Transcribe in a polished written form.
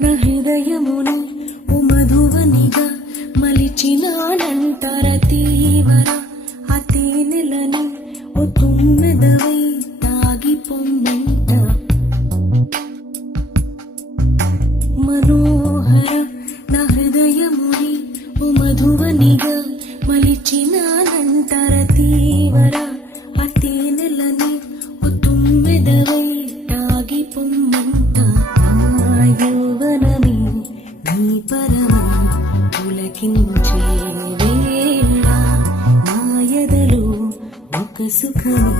నా హృదయముని ఓ మధువనిగా మలిచినానంతర తీవర ఆ తేనెలని ఓ తుమ్మెదవై తాగి పొమ్మంట మనోహర నా హృదయముని ఓ మధువనిగా మలిచినానంతర తీవర ఆ తేనెలని ఓ తుమ్మెదవై తాగి పొమ్మంట యౌవనమే నీ పరమై పులకించే వేళ నా ఎదలో ఒక సుఖమే